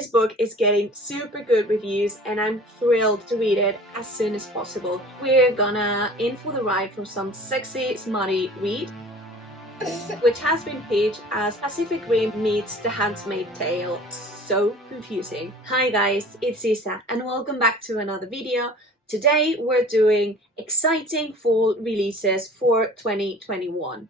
This book is getting super good reviews and I'm thrilled to read it as soon as possible. We're gonna in for the ride for some sexy, smutty read, which has been pitched as Pacific Rim meets The Handmaid's Tale. So confusing. Hi guys, it's Isa and welcome back to another video. Today we're doing exciting fall releases for 2021.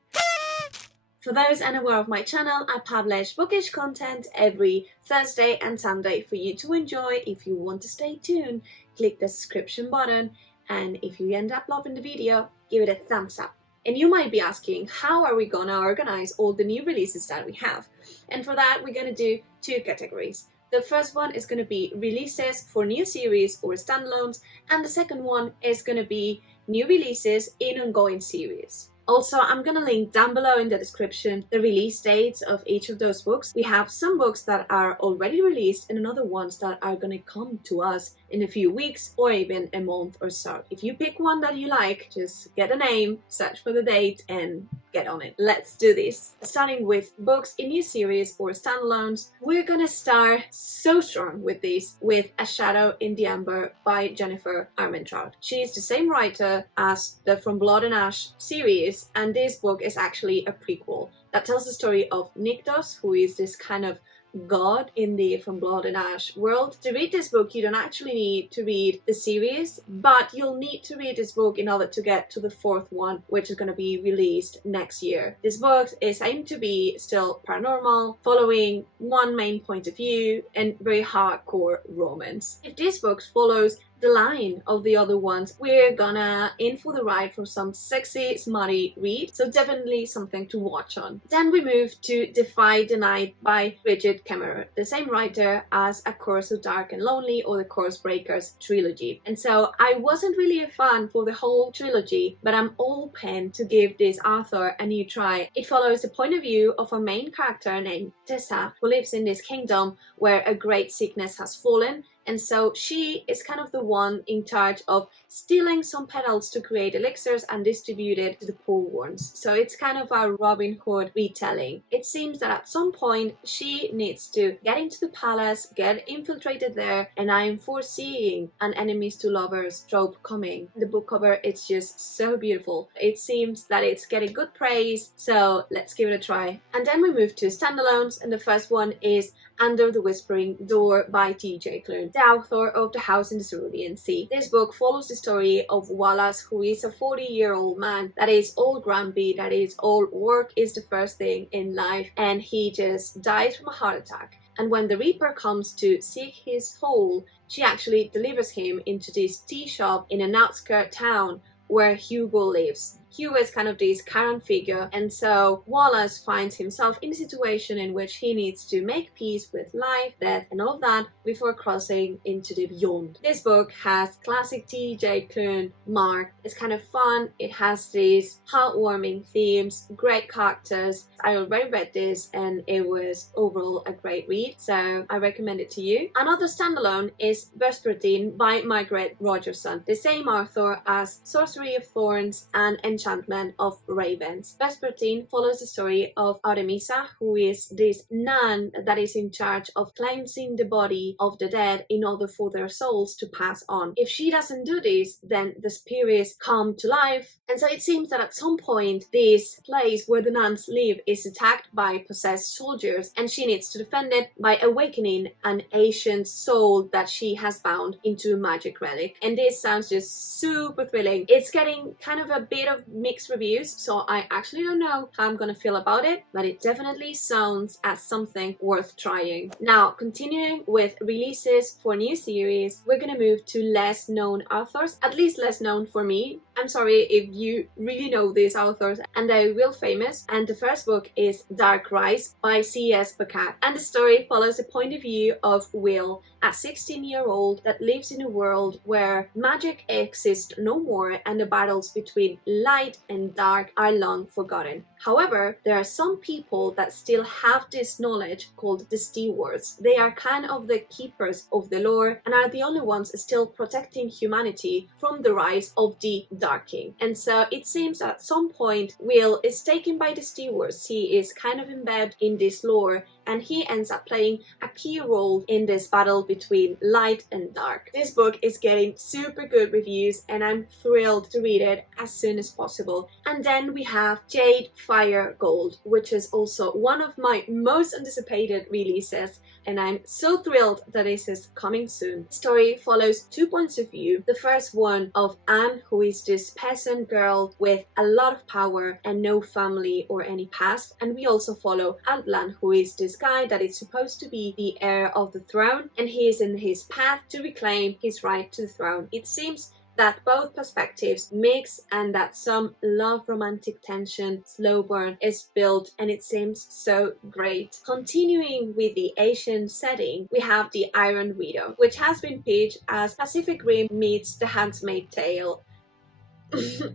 For those unaware of my channel, I publish bookish content every Thursday and Sunday for you to enjoy. If you want to stay tuned, click the subscription button, and if you end up loving the video, give it a thumbs up. And you might be asking, how are we gonna organize all the new releases that we have? And for that, we're gonna do two categories. The first one is gonna be releases for new series or standalones, and the second one is gonna be new releases in ongoing series. Also, I'm gonna link down below in the description the release dates of each of those books. We have some books that are already released and other ones that are gonna come to us in a few weeks or even a month or so. If you pick one that you like, just get a name, search for the date and get on it. Let's do this. Starting with books in new series or standalones, we're gonna start so strong with this with A Shadow in the Ember by Jennifer Armentrout. She is the same writer as the From Blood and Ash series, and this book is actually a prequel that tells the story of Nyktos, who is this kind of god in the From Blood and Ash world. To read this book, you don't actually need to read the series, but you'll need to read this book in order to get to the fourth one, which is going to be released next year. This book is aimed to be still paranormal, following one main point of view, and very hardcore romance. If this book follows the line of the other ones, we're gonna in for the ride for some sexy, smutty read, so definitely something to watch on. Then we move to Defy the Night by Brigid, Kemmerer, the same writer as A Curse of Dark and Lonely or the Curse Breakers trilogy. And so I wasn't really a fan for the whole trilogy, but I'm open to give this author a new try. It follows the point of view of a main character named Tessa, who lives in this kingdom where a great sickness has fallen. And so she is kind of the one in charge of stealing some petals to create elixirs and distribute it to the poor ones. So it's kind of a Robin Hood retelling. It seems that at some point she needs to get into the palace, get infiltrated there, and I'm foreseeing an enemies to lovers trope coming. The book cover, it's just so beautiful. It seems that it's getting good praise, so let's give it a try. And then we move to standalones, and the first one is Under the Whispering Door by T.J. Klune, the author of The House in the Cerulean Sea. This book follows the story of Wallace, who is a 40-year-old man that is all grumpy, that is all work is the first thing in life, and he just dies from a heart attack. And when the Reaper comes to seek his soul, she actually delivers him into this tea shop in an outskirt town where Hugo lives. Hugo is kind of this Karen figure, and so Wallace finds himself in a situation in which he needs to make peace with life, death, and all of that before crossing into the beyond. This book has classic T.J. Klune mark. It's kind of fun. It has these heartwarming themes, great characters. I already read this and it was overall a great read, so I recommend it to you. Another standalone is Vespertine by Margaret Rogerson, the same author as Sorcery of Thorns and Enchantment of Ravens. Vespertine follows the story of Artemisa, who is this nun that is in charge of cleansing the body of the dead in order for their souls to pass on. If she doesn't do this, then the spirits come to life, and so it seems that at some point this place where the nuns live is attacked by possessed soldiers, and she needs to defend it by awakening an ancient soul that she has bound into a magic relic. And this sounds just super thrilling. It's getting kind of a bit of mixed reviews, so I actually don't know how I'm gonna feel about it, but it definitely sounds as something worth trying. Now, continuing with releases for new series, we're gonna move to less known authors, at least less known for me. I'm sorry if you really know these authors and they're real famous. And the first book is Dark Rise by C.S. Pacat, and the story follows the point of view of Will, a 16-year-old that lives in a world where magic exists no more and the battles between light and dark are long forgotten. However, there are some people that still have this knowledge called the stewards. They are kind of the keepers of the lore and are the only ones still protecting humanity from the rise of the Dark King. And so it seems at some point Will is taken by the stewards. He is kind of embedded in this lore and he ends up playing a key role in this battle between light and dark. This book is getting super good reviews and I'm thrilled to read it as soon as possible. And then we have Jade Fire Gold, which is also one of my most anticipated releases, and I'm so thrilled that this is coming soon. The story follows two points of view. The first one of Anne, who is this peasant girl with a lot of power and no family or any past, and we also follow Adlan, who is this guy that is supposed to be the heir of the throne, and he is in his path to reclaim his right to the throne. It seems that both perspectives mix and that some love romantic tension slow burn is built, and it seems so great. Continuing with the Asian setting, we have the Iron Widow, which has been pitched as Pacific Rim meets The Handmaid's Tale.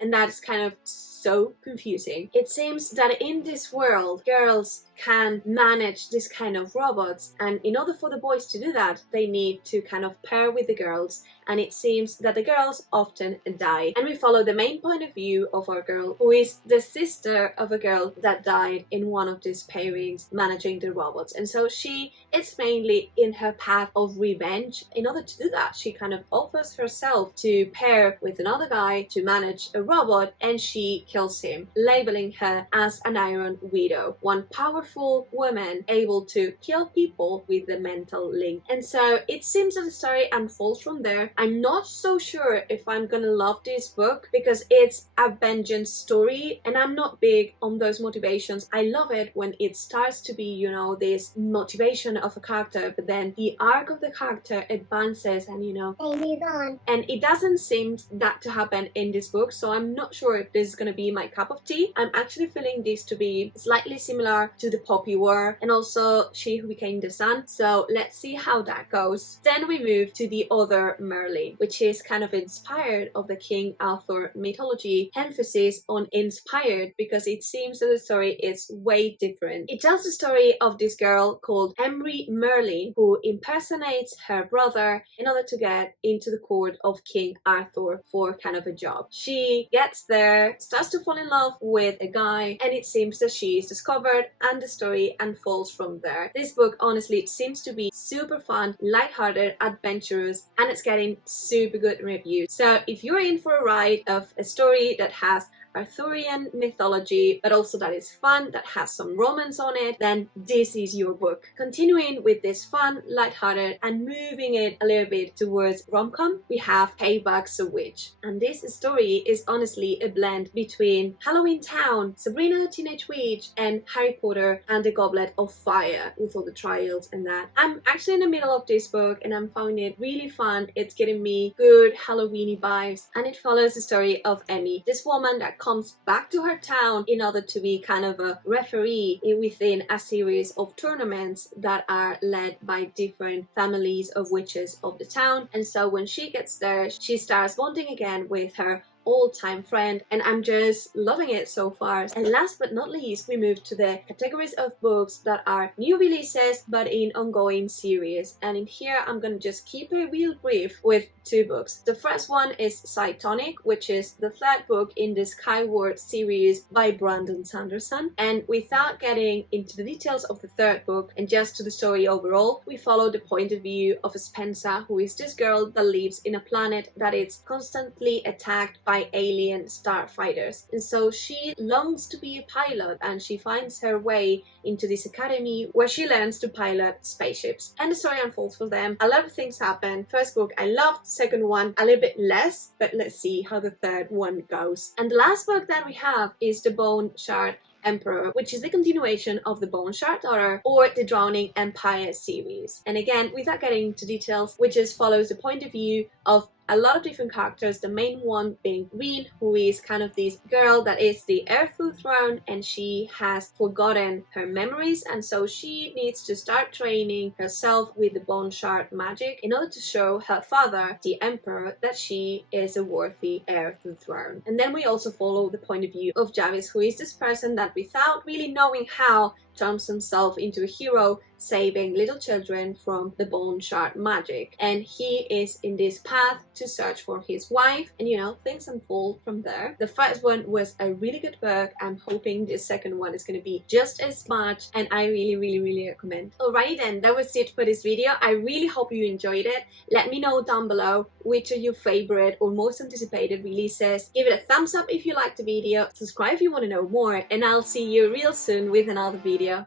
And that's kind of so confusing. It seems that in this world, girls can manage this kind of robots, and in order for the boys to do that, they need to kind of pair with the girls, and it seems that the girls often die. And we follow the main point of view of our girl, who is the sister of a girl that died in one of these pairings managing the robots, and so she is mainly in her path of revenge. In order to do that, she kind of offers herself to pair with another guy to manage a robot, and she kills him, labeling her as an Iron Widow, one powerful woman able to kill people with the mental link. And so it seems that the story unfolds from there. I'm not so sure if I'm gonna love this book because it's a vengeance story and I'm not big on those motivations. I love it when it starts to be, you know, this motivation of a character, but then the arc of the character advances and, you know, they move on. And it doesn't seem that to happen in this book, so I'm not sure if this is gonna be my cup of tea. I'm actually feeling this to be slightly similar to the Poppy War and also She Who Became the Sun, so let's see how that goes. Then we move to the Other Merlin, which is kind of inspired of the King Arthur mythology, emphasis on inspired because it seems that the story is way different. It tells the story of this girl called Ember Merlin who impersonates her brother in order to get into the court of King Arthur for kind of a job. She gets there, starts to fall in love with a guy, and it seems that she is discovered and the story unfolds from there. This book honestly seems to be super fun, lighthearted, adventurous, and it's getting super good reviews. So if you're in for a ride of a story that has Arthurian mythology, but also that is fun, that has some romance on it, then this is your book. Continuing with this fun, lighthearted, and moving it a little bit towards rom-com, we have Payback the Witch. And this story is honestly a blend between Halloween Town, Sabrina the Teenage Witch, and Harry Potter and the Goblet of Fire, with all the trials and that. I'm actually in the middle of this book and I'm finding it really fun. It's giving me good Halloweeny vibes, and it follows the story of Emmy, this woman that comes back to her town in order to be kind of a referee within a series of tournaments that are led by different families of witches of the town. And so when she gets there, she starts bonding again with her all-time friend, and I'm just loving it so far. And last but not least, we move to the categories of books that are new releases but in ongoing series, and in here I'm gonna just keep it real brief with two books. The first one is Cytonic, which is the third book in the Skyward series by Brandon Sanderson, and without getting into the details of the third book and just to the story overall, we follow the point of view of Spencer, who is this girl that lives in a planet that is constantly attacked by alien starfighters, and so she longs to be a pilot, and she finds her way into this academy where she learns to pilot spaceships, and the story unfolds for them. A lot of things happen. First book I loved, second one a little bit less, but let's see how the third one goes. And the last book that we have is The Bone Shard Emperor, which is the continuation of the Bone Shard Daughter or the Drowning Empire series. And again, without getting into details, which just follows the point of view of a lot of different characters, the main one being Green, who is kind of this girl that is the heir to the throne, and she has forgotten her memories, and so she needs to start training herself with the bone shard magic in order to show her father, the Emperor, that she is a worthy heir to the throne. And then we also follow the point of view of Jarvis, who is this person that, without really knowing how, turns himself into a hero, saving little children from the bone shard magic. And he is in this path to search for his wife, and you know, things unfold from there. The first one was a really good book. I'm hoping the second one is going to be just as much, and I really recommend. Alrighty then, that was it for this video. I really hope you enjoyed it. Let me know down below which are your favorite or most anticipated releases. Give it a thumbs up if you liked the video, subscribe if you want to know more, and I'll see you real soon with another video.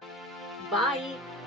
Bye!